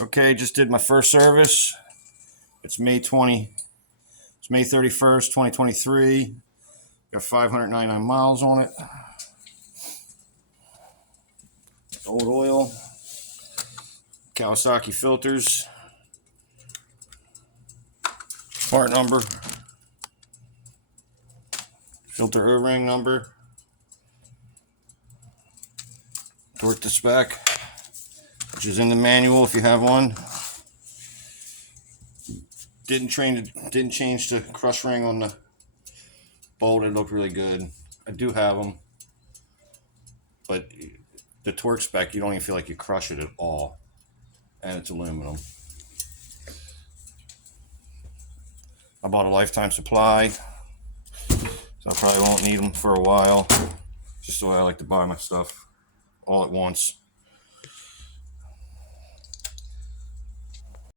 Okay, just did my first service. It's May 31st, 2023. Got 599 miles on it. Old oil. Kawasaki filters. Part number. Filter O-ring number. Torque to spec, which is in the manual if you have one. Didn't change the crush ring on the bolt. It looked really good. I do have them, but the torque spec, you don't even feel like you crush it at all, and it's aluminum. I bought a lifetime supply, so I probably won't need them for a while. Just the way I like to buy my stuff all at once.